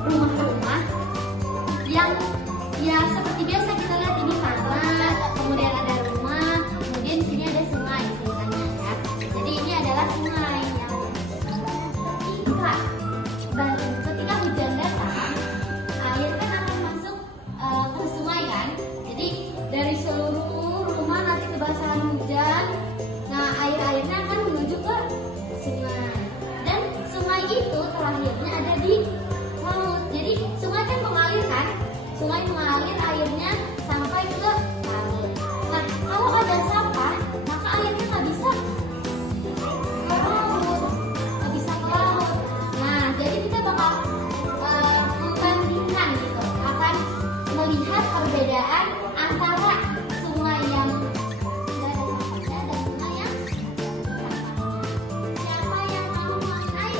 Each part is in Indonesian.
rumah-rumah yang ya seperti biasa kita lihat ini tanah, kemudian ada rumah, kemudian di sini ada sungai ceritanya ya. Jadi ini adalah sungai yang ketika hujan datang, air kan akan masuk ke sungai kan. Jadi dari seluruh rumah nanti kebasahan hujan, nah air-airnya akan menuju ke sungai. Dan sungai itu terakhirnya ada di laut. Jadi sungai kan mengalir kan? Sungai mengalir airnya sampai ke laut. Nah, kalau ada sampah, maka airnya nggak bisa ke laut, nggak bisa ke laut. Nah, jadi kita bakal membandingkan gitu, akan melihat perbedaan antara sungai yang nggak ada sampahnya dan sungai yang siapa yang mau mulai?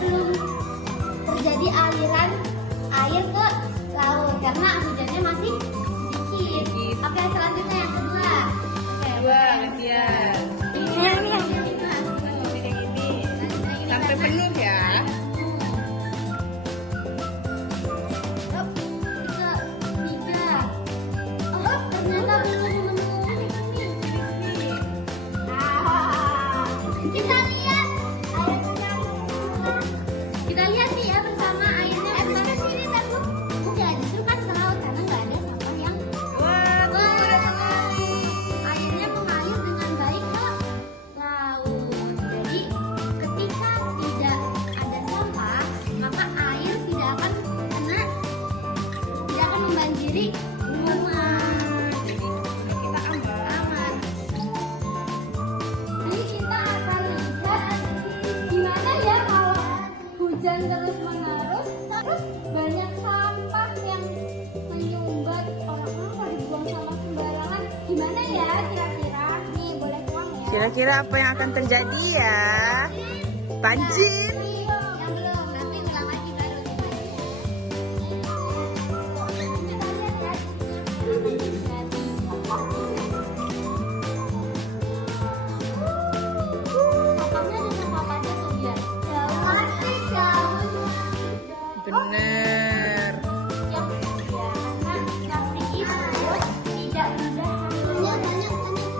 Belum terjadi aliran air ke laut karena hujannya masih sedikit. Oke, selanjutnya yang kedua. Dua, Lian. Ini sampai penuh ya. Tiga. Kira-kira apa yang akan terjadi ya? Banjir. Yang belum, nanti ulang lagi baru Sokapnya ada sama apa aja tuh biar Bener. yang karena plastik itu tidak mudah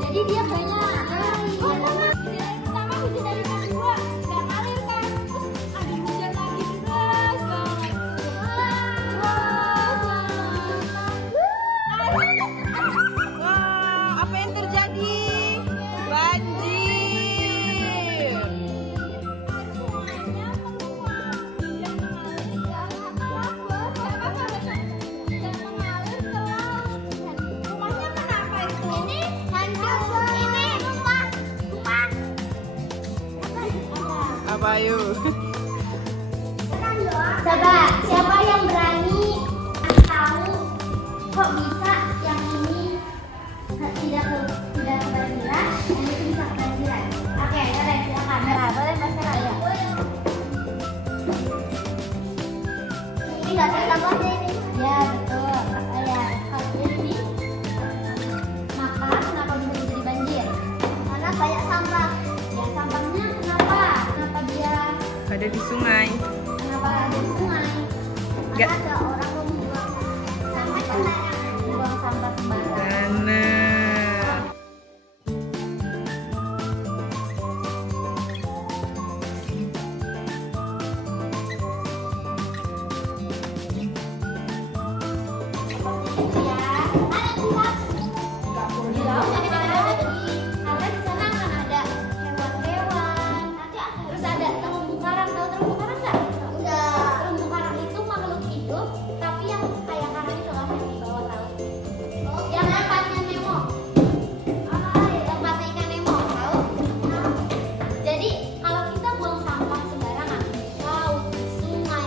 jadi dia banyak. Hujan pertama, hujan dari kedua nggak ngalir kan, terus ada hujan lagi deras banget. Wow, apa yang terjadi? Banjir. Apa yuk? Coba siapa yang berani tahu kok bisa yang ini tidak kebanjiran, yang itu bisa kebanjiran. Oke, boleh silakan. Nah, boleh Mas Sarah ya. Ini nggak ada sampahnya ini. Ya betul. Ya kalau ini maka kenapa bisa jadi banjir? Karena banyak sampah. Ya sampahnya kenapa? Kenapa dia Ada di sungai. kenapa ada di sungai? Nggak. Karena ada orang membuang sampah sembarangan. Bener. Seperti itu ya. Ada tempat. Di laut karena di sana akan ada hewan-hewan. Terus ada terumbu karang. Tahu terumbu karang nggak? Enggak. Terumbu karang itu makhluk hidup, tapi yang kayak karang itu loh yang di bawah laut. Yang tempatnya Nemo. Tempatnya ikan Nemo, tahu? Jadi kalau kita buang sampah sembarangan di laut, di sungai,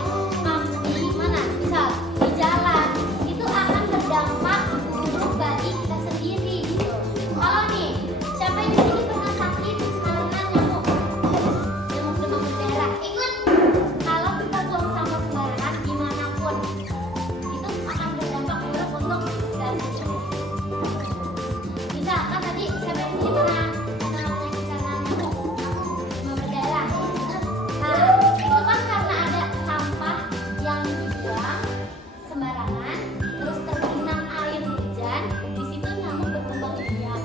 di mana? Misal di jalan, itu akan berdampak buruk bagi kita sendiri. Gitu. Kalau nih, siapa yang di sini pernah sakit karena nyamuk demam berdarah? Ingat, kalau kita buang sampah sembarangan dimanapun, itu akan berdampak buruk untuk kita sendiri. Bisa kan tadi siapa yang di sini pernah sakit karena nyamuk demam berdarah? Nah, itu kan karena ada sampah yang dibuang sembarangan, terus tergenang air hujan, di situ nyamuk berkembang biak.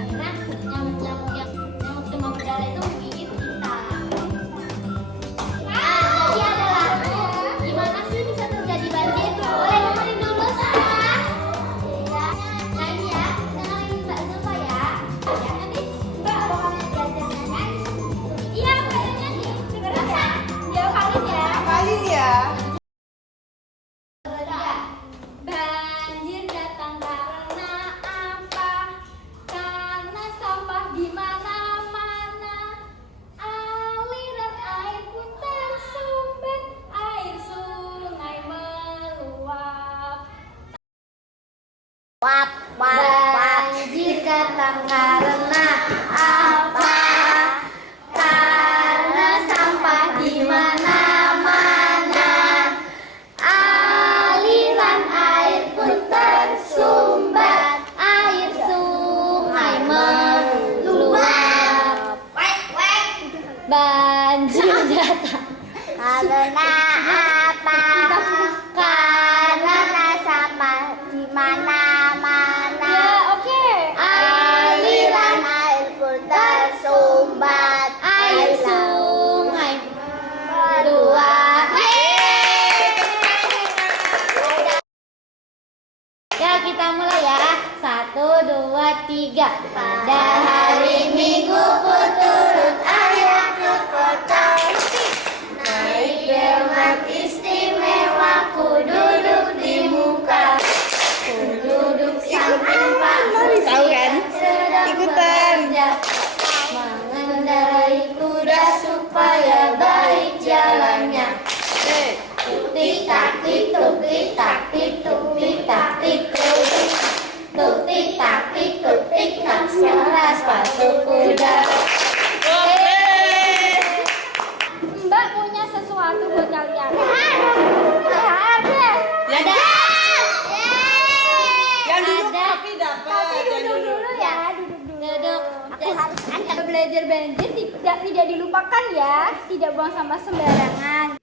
Akhirnya nyamuk demam berdarah itu menggigit kita. Jadi adalah gimana sih bisa terjadi banjir? Boleh dengerin dulu Sarah. Nah ini ya, dengerin Mbak Zulfa ya. Ya nanti Mbak bakalan diajarin nyanyi. Iya, Mbak nyanyi. Dengerin ya. Diapalin ya. Apalin ya. Banjir datang karena apa? Karena sampah di mana-mana. Aliran air pun tersumbat, air sungai meluap. Banjir datang karena apa? Karena sampah di mana-mana. Aliran air pun tersumbat, air sungai meluap. Banjir datang karena apa? Karena sampah di mana-mana. Ya, oke. Aliran air pun tersumbat, air sungai meluap. Ya, kita mulai ya. 1, 2, 3. Pada hari Minggu ku turut ayahku kotor. Naik delman istimewa, ku duduk di muka. Ku duduk samping Pak Musi. Tahu kan? Sedang Ikutan. bekerja. Mengendarai kuda supaya baik jalannya. Tik tak tik tuk tik tak tik tuk tik tak tik tuk tik tak tik tuk tik tak suara sepatuku Tapi dapat. Tapi duduk dulu ya, duduk dulu. Aku harus antar belajar banjir tidak dilupakan ya, tidak buang sampah sembarangan.